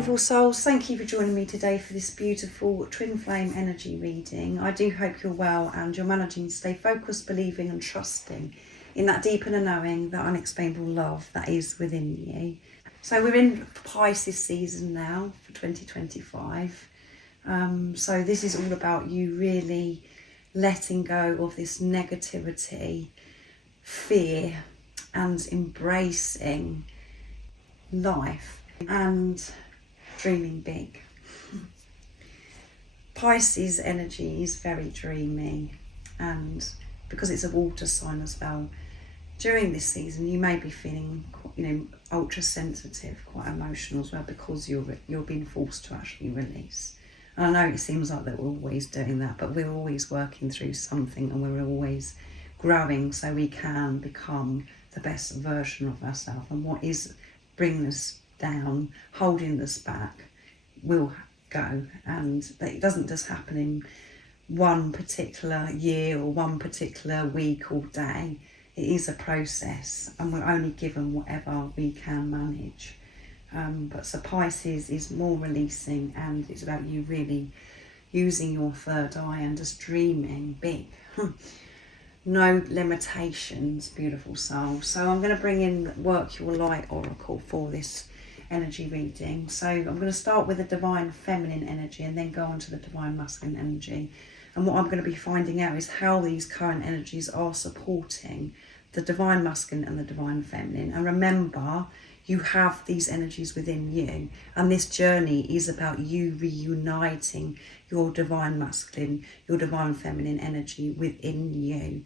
beautiful souls, thank you for joining me today for this beautiful twin flame energy reading. I do hope you're well and you're managing to stay focused, believing and trusting in that deep inner knowing, that unexplainable love that is within you. So we're in Pisces season now for 2025. So this is all about you really letting go of this negativity, fear, and embracing life and dreaming big. Pisces energy is very dreamy, and because it's a water sign as well, during this season you may be feeling, ultra sensitive, quite emotional as well, because you're being forced to actually release. And I know it seems like that we're always doing that, but we're always working through something and we're always growing so we can become the best version of ourselves. And what is bringing us down, holding us back, will go. And it doesn't just happen in one particular year or one particular week or day. It is a process, and we're only given whatever we can manage. But so Pisces is more releasing, and it's about you really using your third eye and just dreaming big. No limitations, beautiful soul. So I'm going to bring in Work Your Light Oracle for this energy reading. So I'm going to start with the divine feminine energy and then go on to the divine masculine energy. And what I'm going to be finding out is how these current energies are supporting the divine masculine and the divine feminine. And remember, you have these energies within you, and this journey is about you reuniting your divine masculine, your divine feminine energy within you,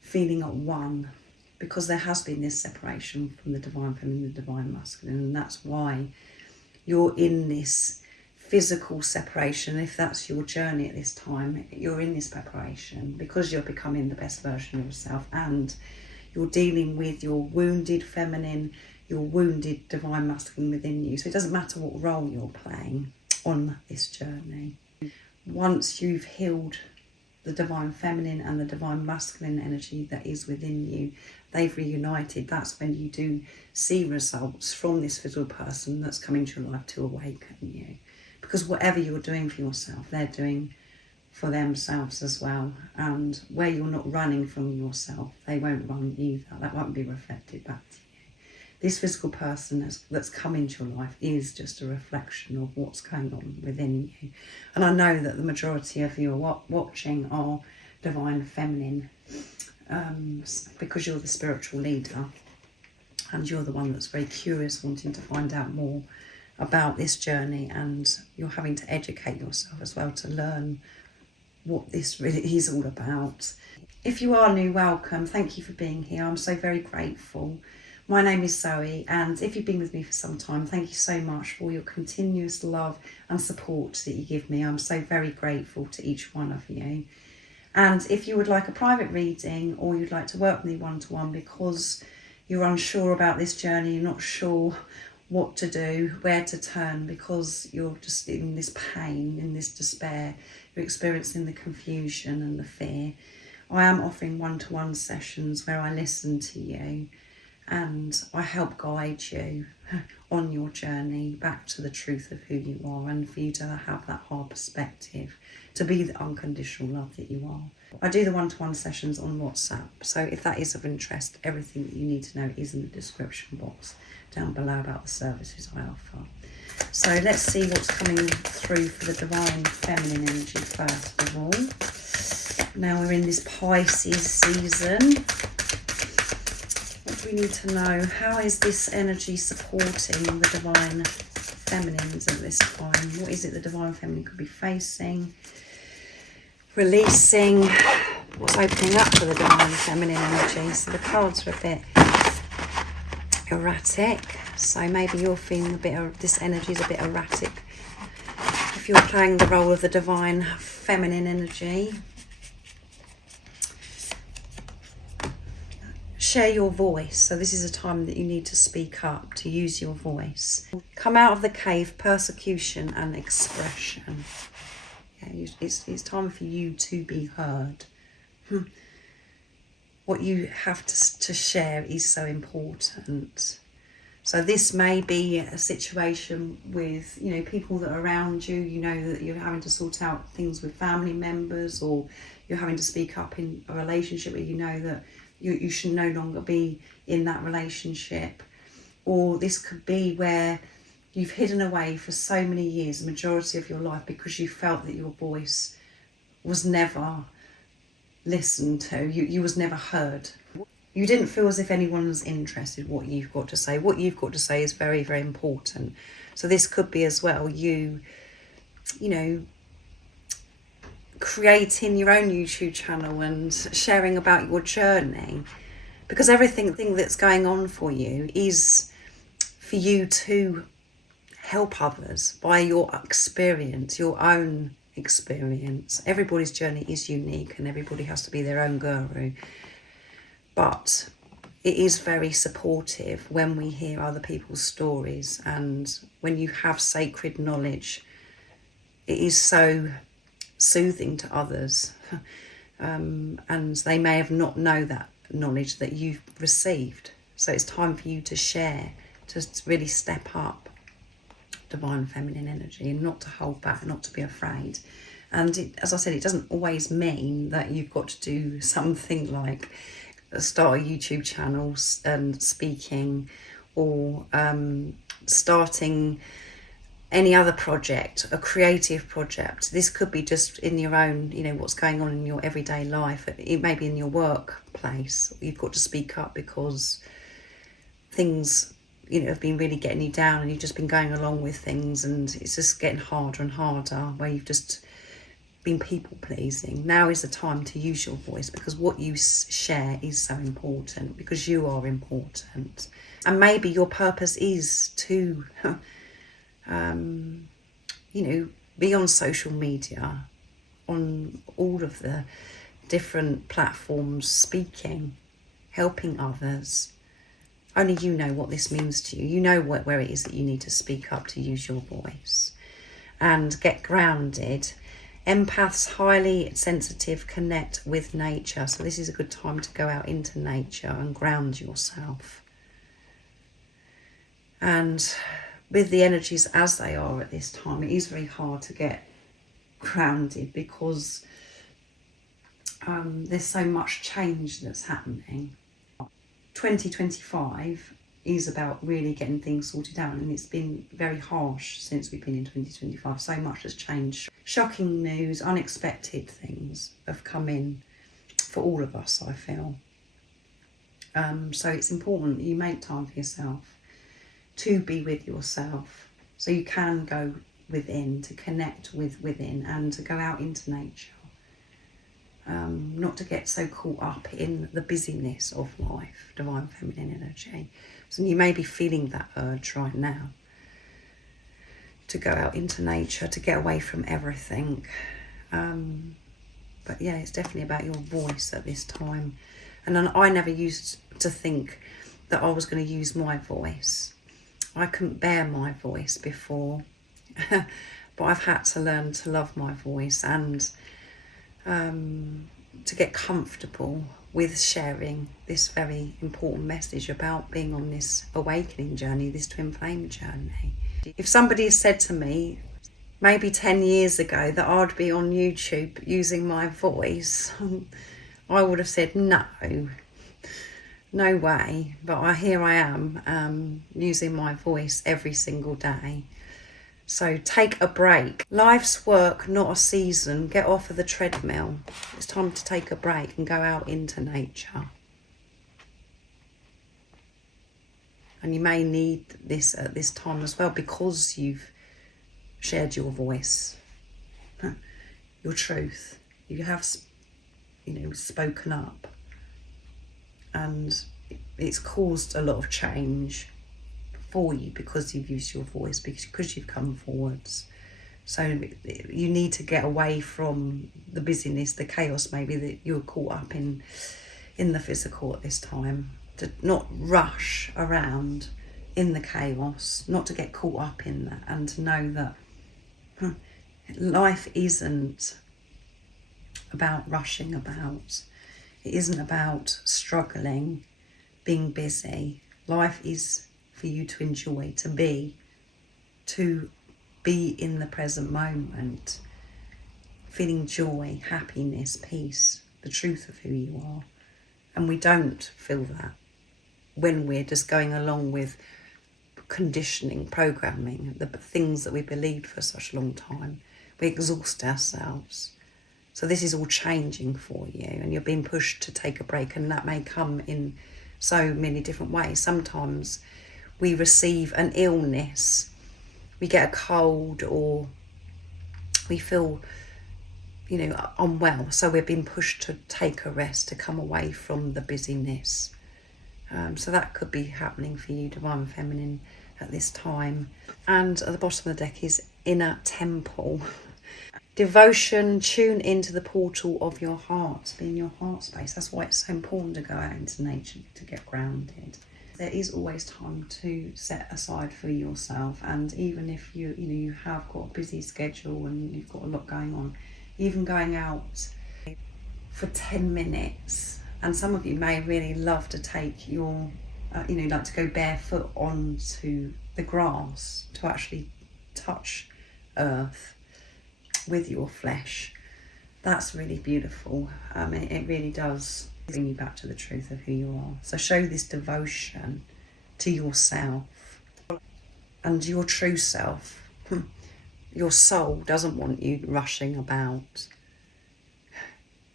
feeling at one, because there has been this separation from the divine feminine and the divine masculine, and that's why you're in this physical separation. If that's your journey at this time, you're in this preparation because you're becoming the best version of yourself, and you're dealing with your wounded feminine, your wounded divine masculine within you. So it doesn't matter what role you're playing on this journey. Once you've healed the divine feminine and the divine masculine energy that is within you, they've reunited. That's when you do see results from this physical person that's come into your life to awaken you. Because whatever you're doing for yourself, they're doing for themselves as well. And where you're not running from yourself, they won't run either. That won't be reflected back to you. This physical person that's come into your life is just a reflection of what's going on within you. And I know that the majority of you are watching are divine feminine, because you're the spiritual leader and you're the one that's very curious, wanting to find out more about this journey, and you're having to educate yourself as well to learn what this really is all about. If you are new, welcome. Thank you for being here. I'm so very grateful. My name is Zoe, and if you've been with me for some time, thank you so much for your continuous love and support that you give me. I'm so very grateful to each one of you. And if you would like a private reading, or you'd like to work with me one-to-one because you're unsure about this journey, you're not sure what to do, where to turn, because you're just in this pain, in this despair, you're experiencing the confusion and the fear, I am offering one-to-one sessions where I listen to you and I help guide you on your journey back to the truth of who you are, and for you to have that hard perspective, to be the unconditional love that you are. I do the one-to-one sessions on WhatsApp, so if that is of interest, everything that you need to know is in the description box down below about the services I offer. So let's see what's coming through for the divine feminine energy first of all. Now we're in this Pisces season. What do we need to know? How is this energy supporting the divine feminines at this time? What is it the divine feminine could be facing? Releasing, what's opening up for the divine feminine energy? So the cards are a bit erratic, so maybe you're feeling a bit of this energy is a bit erratic if you're playing the role of the divine feminine energy. Share your voice. So this is a time that you need to speak up, to use your voice. Come out of the cave, persecution and expression. Yeah, it's time for you to be heard. What you have to share is so important. So this may be a situation with, you know, people that are around you, you know, that you're having to sort out things with family members, or you're having to speak up in a relationship where you know that you should no longer be in that relationship. Or this could be where you've hidden away for so many years, the majority of your life, because you felt that your voice was never listened to, you was never heard. You didn't feel as if anyone was interested in what you've got to say. What you've got to say is very, very important. So this could be as well you know, creating your own YouTube channel and sharing about your journey, because everything that's going on for you is for you to help others by your experience, your own experience. Everybody's journey is unique and everybody has to be their own guru. But it is very supportive when we hear other people's stories, and when you have sacred knowledge, it is so soothing to others. And they may have not know that knowledge that you've received. So it's time for you to share, to really step up divine feminine energy and not to hold back, not to be afraid. And as I said, it doesn't always mean that you've got to do something like start a YouTube channel and speaking, or starting any other project, a creative project. This could be just in your own, you know, what's going on in your everyday life. It may be in your workplace. You've got to speak up because things, you know, have been really getting you down, and you've just been going along with things, and it's just getting harder and harder, where you've just been people pleasing. Now is the time to use your voice, because what you share is so important, because you are important. And maybe your purpose is to you know, be on social media, on all of the different platforms, speaking, helping others. Only you know what this means to you. You know where it is that you need to speak up, to use your voice and get grounded. Empaths, highly sensitive, connect with nature. So this is a good time to go out into nature and ground yourself. And with the energies as they are at this time, it is very hard to get grounded, because there's so much change that's happening. 2025 is about really getting things sorted out, and it's been very harsh since we've been in 2025. So much has changed. Shocking news, unexpected things have come in for all of us, I feel. So it's important that you make time for yourself, to be with yourself, so you can go within, to connect with within, and to go out into nature. Not to get so caught up in the busyness of life, divine feminine energy. So you may be feeling that urge right now to go out into nature, to get away from everything. But yeah, it's definitely about your voice at this time. And I never used to think that I was going to use my voice. I couldn't bear my voice before, but I've had to learn to love my voice, and to get comfortable with sharing this very important message about being on this awakening journey, this twin flame journey. If somebody had said to me maybe 10 years ago that I'd be on YouTube using my voice, I would have said no way. But here I am, using my voice every single day. So take a break. Life's work, not a season. Get off of the treadmill. It's time to take a break and go out into nature. And you may need this at this time as well, because you've shared your voice, your truth. You have, you know, spoken up. And it's caused a lot of change for you, because you've used your voice, because you've come forwards. So you need to get away from the busyness, the chaos maybe that you're caught up in the physical at this time. To not rush around in the chaos, not to get caught up in that, and to know that life isn't about rushing about. It isn't about struggling, being busy. Life is for you to enjoy, to be in the present moment, feeling joy, happiness, peace, the truth of who you are. And we don't feel that when we're just going along with conditioning, programming, the things that we believed for such a long time. We exhaust ourselves. So this is all changing for you, and you're being pushed to take a break, and that may come in so many different ways. Sometimes we receive an illness, we get a cold, or we feel, unwell. So we're being pushed to take a rest, to come away from the busyness. So that could be happening for you, Divine Feminine, at this time. And at the bottom of the deck is Inner Temple. Devotion, tune into the portal of your heart, be in your heart space. That's why it's so important to go out into nature to get grounded. There is always time to set aside for yourself, and even if you have got a busy schedule and you've got a lot going on, even going out for 10 minutes, and some of you may really love to take your, like to go barefoot onto the grass, to actually touch earth with your flesh. That's really beautiful. It really does bring you back to the truth of who you are. So show this devotion to yourself and your true self. Your soul doesn't want you rushing about,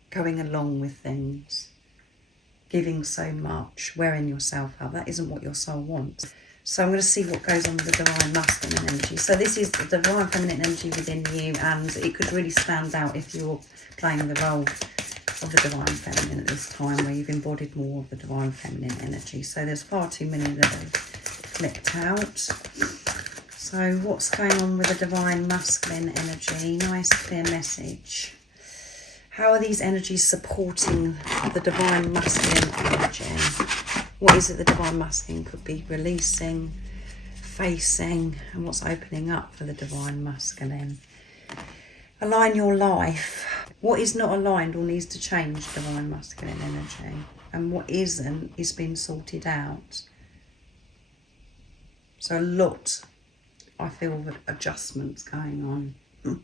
going along with things, giving so much, wearing yourself out. That isn't what your soul wants. So I'm going to see what goes on with the Divine Masculine energy. So this is the Divine Feminine energy within you, and it could really stand out if you're playing the role of the Divine Feminine at this time, where you've embodied more of the Divine Feminine energy. So there's far too many that have flipped out. So what's going on with the Divine Masculine energy? Nice clear message. How are these energies supporting the Divine Masculine energy? What is it the Divine Masculine could be releasing, facing, and what's opening up for the Divine Masculine? Align your life. What is not aligned or needs to change, Divine Masculine energy? And what isn't is being sorted out. So a lot, I feel, of adjustments going on.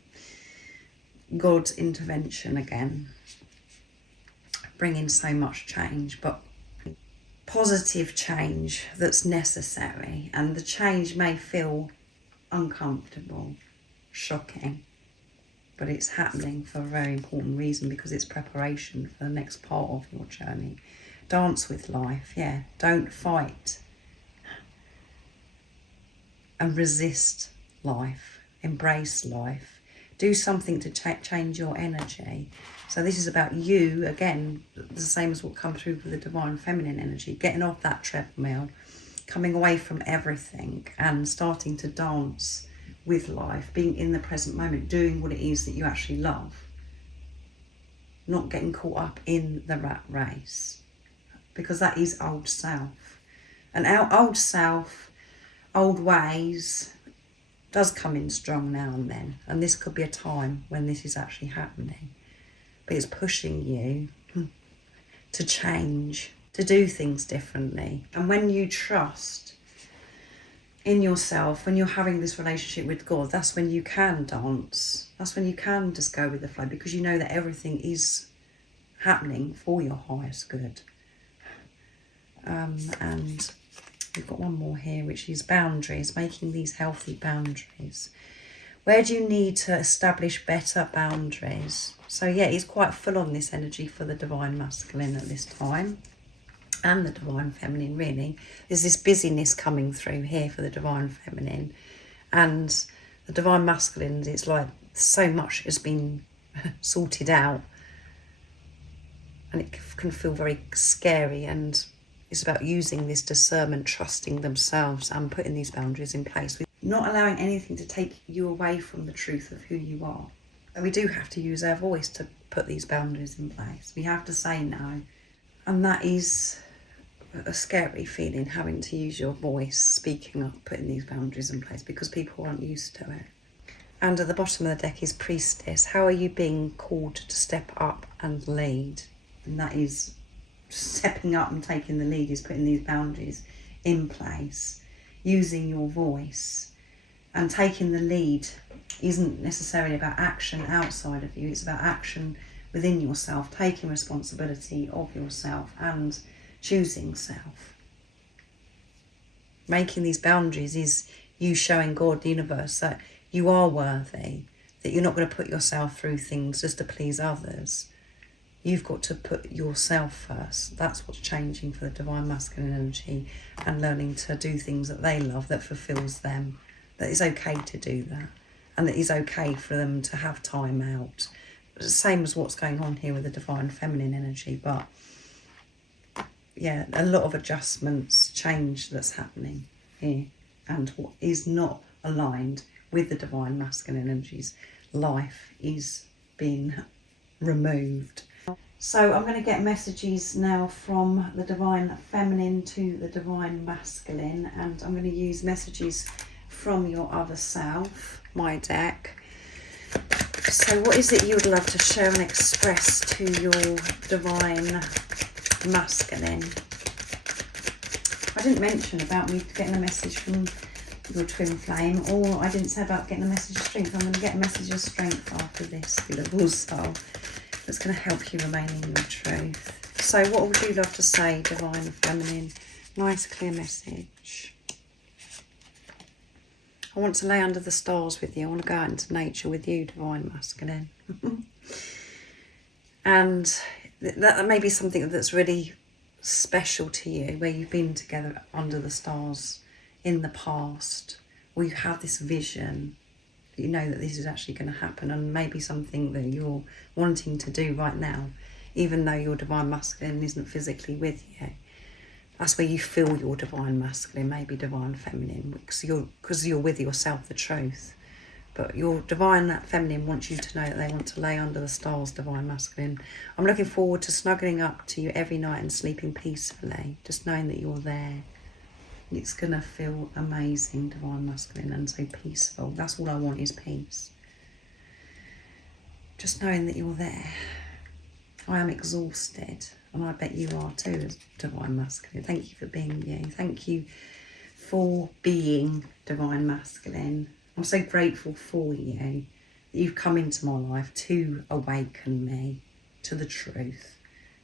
God's intervention again, bringing so much change, but positive change that's necessary. And the change may feel uncomfortable, shocking, but it's happening for a very important reason, because it's preparation for the next part of your journey. Dance with life, yeah. Don't fight and resist life. Embrace life. Do something to change your energy. So this is about you, again, the same as what comes through with the Divine Feminine energy, getting off that treadmill, coming away from everything and starting to dance with life, being in the present moment, doing what it is that you actually love, not getting caught up in the rat race, because that is old self. And our old self, old ways, does come in strong now and then, and this could be a time when this is actually happening, but it's pushing you to change, to do things differently. And when you trust in yourself, when you're having this relationship with God, that's when you can dance, that's when you can just go with the flow, because you know that everything is happening for your highest good. And we've got one more here, which is boundaries, making these healthy boundaries. Where do you need to establish better boundaries? So yeah, it's quite full on, this energy for the Divine Masculine at this time, and the Divine Feminine really. There's this busyness coming through here for the Divine Feminine, and the Divine Masculine, it's like so much has been sorted out, and it can feel very scary, and it's about using this discernment, trusting themselves and putting these boundaries in place, not allowing anything to take you away from the truth of who you are. And we do have to use our voice to put these boundaries in place. We have to say no. And that is a scary feeling, having to use your voice, speaking up, putting these boundaries in place, because people aren't used to it. And at the bottom of the deck is Priestess. How are you being called to step up and lead? And that is stepping up and taking the lead, is putting these boundaries in place. using your voice and taking the lead isn't necessarily about action outside of you, it's about action within yourself, taking responsibility of yourself and choosing self. Making these boundaries is you showing God, the universe, that you are worthy, that you're not going to put yourself through things just to please others. You've got to put yourself first. That's what's changing for the Divine Masculine energy, and learning to do things that they love, that fulfills them, that it's okay to do that, and that it's okay for them to have time out. It's the same as what's going on here with the Divine Feminine energy, but yeah, a lot of adjustments, change that's happening here, and what is not aligned with the Divine Masculine energies, life is being removed. So I'm going to get messages now from the Divine Feminine to the Divine Masculine, and I'm going to use messages from your other self, my deck. So what is it you would love to share and express to your Divine Masculine? I didn't mention about me getting a message from your twin flame, or I didn't say about getting a message of strength. I'm going to get a message of strength after this, beautiful soul. That's going to help you remain in your truth. So what would you love to say, Divine Feminine? Nice clear message. I want to lay under the stars with you. I want to go out into nature with you, Divine Masculine. And that may be something that's really special to you, where you've been together under the stars in the past, or you have this vision. You know that this is actually going to happen, and maybe something that you're wanting to do right now, even though your Divine Masculine isn't physically with you. That's where you feel your Divine Masculine, maybe Divine Feminine, because you're with yourself, the truth. But your Divine Feminine wants you to know that they want to lay under the stars, Divine Masculine. I'm looking forward to snuggling up to you every night and sleeping peacefully, just knowing that you're there. It's going to feel amazing, Divine Masculine, and so peaceful. That's all I want, is peace. Just knowing that you're there. I am exhausted, and I bet you are too, as Divine Masculine. Thank you for being you. Thank you for being Divine Masculine. I'm so grateful for you, that you've come into my life to awaken me to the truth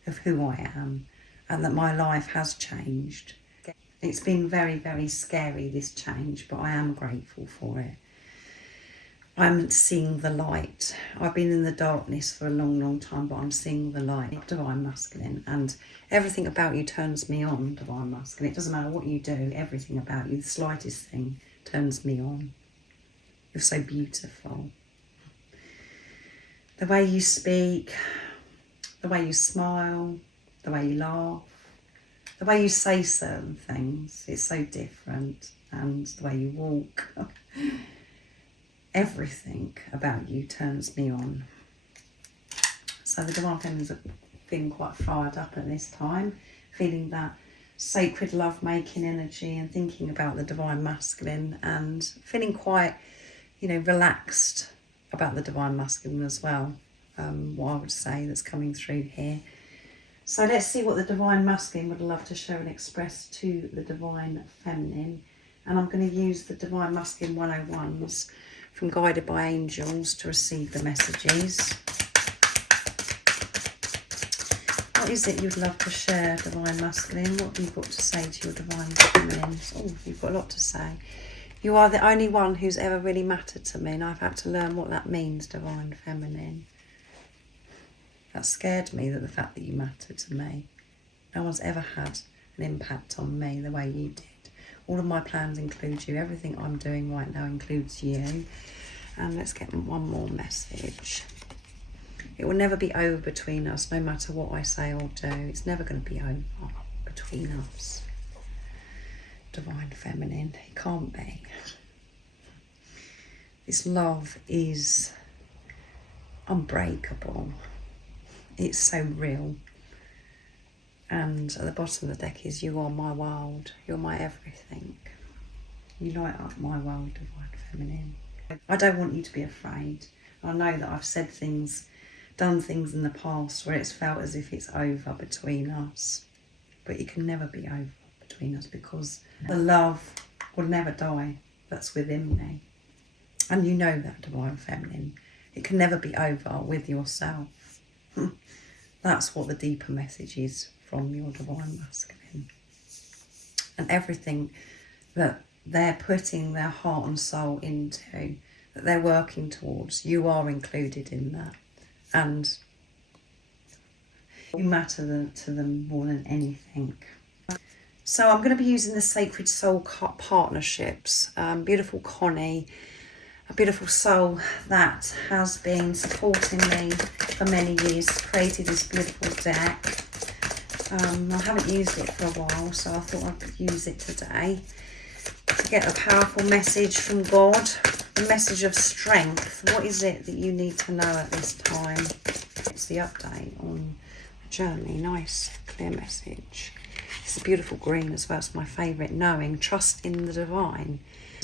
of who I am, and that my life has changed. It's been very, very scary, this change, but I am grateful for it. I'm seeing the light. I've been in the darkness for a long, long time, but I'm seeing the light, Divine Masculine, and everything about you turns me on, Divine Masculine. It doesn't matter what you do, everything about you, the slightest thing turns me on. You're so beautiful. The way you speak, the way you smile, the way you laugh, the way you say certain things, it's so different, and the way you walk. Everything about you turns me on. So the Divine Feminines have been quite fired up at this time, feeling that sacred love-making energy and thinking about the Divine Masculine, and feeling quite, relaxed about the Divine Masculine as well. What I would say that's coming through here. So let's see what the Divine Masculine would love to share and express to the Divine Feminine. And I'm going to use the Divine Masculine 101s from Guided by Angels to receive the messages. What is it you'd love to share, Divine Masculine? What have you got to say to your Divine Feminine? Oh, you've got a lot to say. You are the only one who's ever really mattered to me, and I've had to learn what that means, Divine Feminine. That scared me, that the fact that you matter to me. No one's ever had an impact on me the way you did. All of my plans include you. Everything I'm doing right now includes you. And let's get one more message. It will never be over between us, no matter what I say or do. It's never going to be over between us. Divine Feminine, it can't be. This love is unbreakable. It's so real. And at the bottom of the deck is, you are my world. You're my everything. You light up my world, Divine Feminine. I don't want you to be afraid. I know that I've said things, done things in the past where it's felt as if it's over between us. But it can never be over between us, because the love will never die, that's within me. And you know that, divine feminine. It can never be over with yourself. That's what the deeper message is from your divine masculine. And everything that they're putting their heart and soul into, that they're working towards, you are included in that. And you matter to them more than anything. So I'm going to be using the Sacred Soul Partnerships. Beautiful Connie, a beautiful soul that has been supporting me for many years, created this beautiful deck. I haven't used it for a while, so I thought I could use it today to get a powerful message from God, a message of strength. What is it that you need to know at this time? It's the update on the journey. Nice, clear message. It's a beautiful green as well. It's my favourite. Knowing, trust in the divine.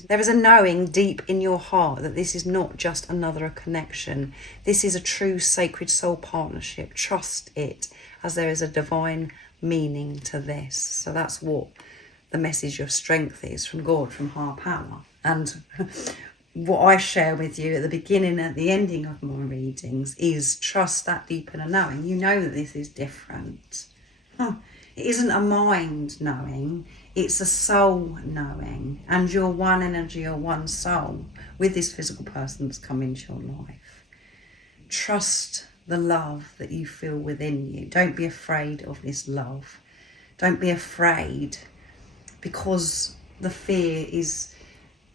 There is a knowing deep in your heart that this is not just another connection. This is a true sacred soul partnership. Trust it, as there is a divine meaning to this. So that's what the message of strength is from God, from higher power. And what I share with you at the beginning and at the ending of my readings is trust that deep inner knowing. You know that this is different. It isn't a mind knowing, it's a soul knowing. And you're one energy or one soul with this physical person that's come into your life. Trust the love that you feel within you. Don't be afraid of this love. Don't be afraid, because the fear is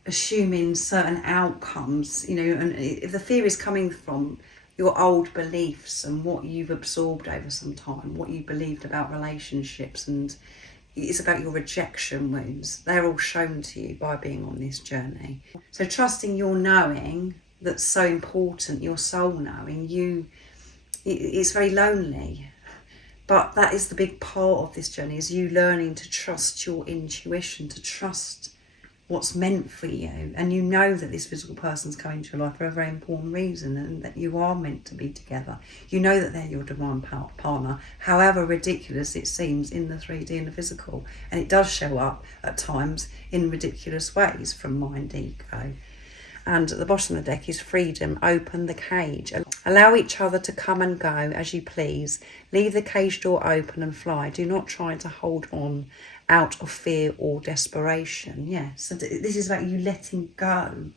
assuming certain outcomes, you know, and if the fear is coming from your old beliefs and what you've absorbed over some time, what you believed about relationships, and it's about your rejection wounds. They're all shown to you by being on this journey. So trusting your knowing, that's so important, your soul knowing, it's very lonely. But that is the big part of this journey, is you learning to trust your intuition, to trust what's meant for you. And you know that this physical person's coming to your life for a very important reason, and that you are meant to be together. You know that they're your divine partner, however ridiculous it seems in the 3D and the physical. And it does show up at times in ridiculous ways from mind, ego. And at the bottom of the deck is freedom. Open the cage. Allow each other to come and go as you please. Leave the cage door open and fly. Do not try to hold on out of fear or desperation. Yeah, so this is about you letting go,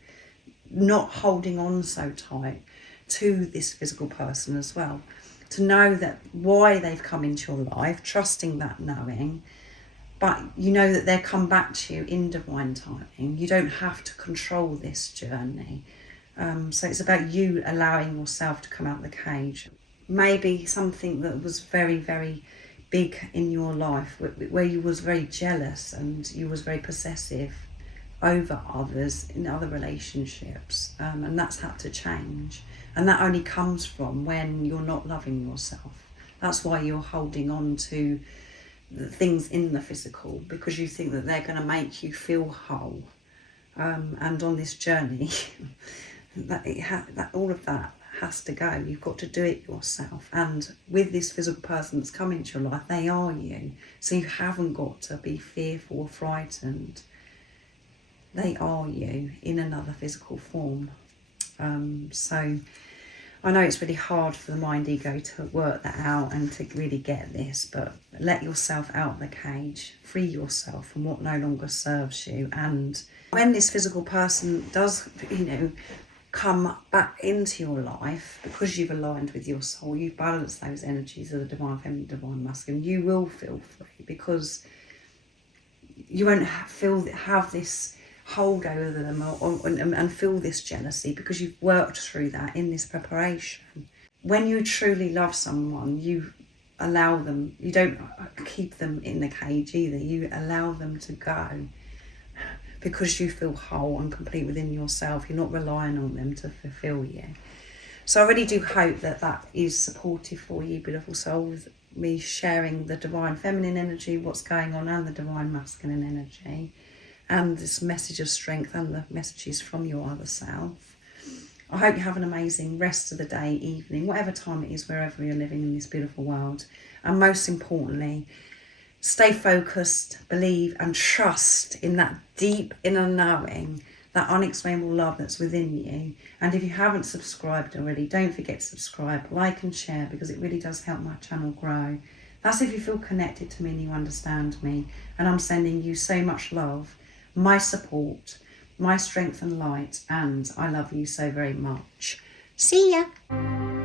not holding on so tight to this physical person as well. To know that why they've come into your life, trusting that knowing, but you know that they'll come back to you in divine timing. You don't have to control this journey. So it's about you allowing yourself to come out of the cage. Maybe something that was very, very big in your life, where you was very jealous and you was very possessive over others in other relationships, and that's had to change. And that only comes from when you're not loving yourself. That's why you're holding on to the things in the physical, because you think that they're going to make you feel whole. And on this journey, that all of that has to go. You've got to do it yourself. And with this physical person that's come into your life, they are you. So you haven't got to be fearful or frightened. They are you in another physical form. So I know it's really hard for the mind ego to work that out and to really get this, but let yourself out of the cage, free yourself from what no longer serves you. And when this physical person does, come back into your life, because you've aligned with your soul, you've balanced those energies of the divine feminine, divine masculine, you will feel free, because you won't have this hold over them and feel this jealousy, because you've worked through that in this preparation. When you truly love someone, you allow them, you don't keep them in the cage either, you allow them to go, because you feel whole and complete within yourself. You're not relying on them to fulfill you. So I really do hope that that is supportive for you, beautiful soul, with me sharing the divine feminine energy, what's going on, and the divine masculine energy, and this message of strength and the messages from your other self. I hope you have an amazing rest of the day, evening, whatever time it is, wherever you're living in this beautiful world. And most importantly, stay focused, believe and trust in that deep inner knowing, that unexplainable love that's within you. And if you haven't subscribed already, don't forget to subscribe, like and share, because it really does help my channel grow. That's if you feel connected to me and you understand me. And I'm sending you so much love, my support, my strength and light, and I love you so very much. See ya.